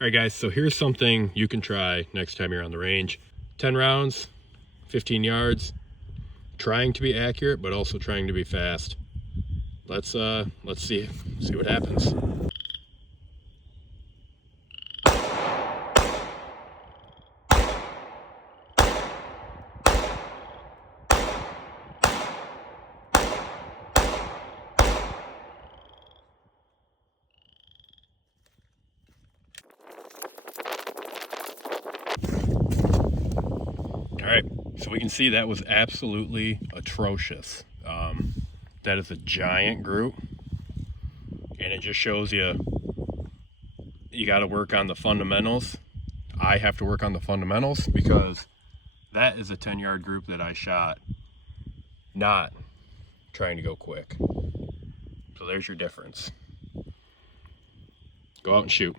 All right, guys, so here's something you can try next time you're on the range. 10 rounds, 15 yards, trying to be accurate, but also trying to be fast. Let's see what happens. All right, so we can see that was absolutely atrocious. That is a giant group, and it just shows you got to work on the fundamentals. I have to work on the fundamentals because that is a 10-yard group that I shot not trying to go quick. So there's your difference. Go out and shoot.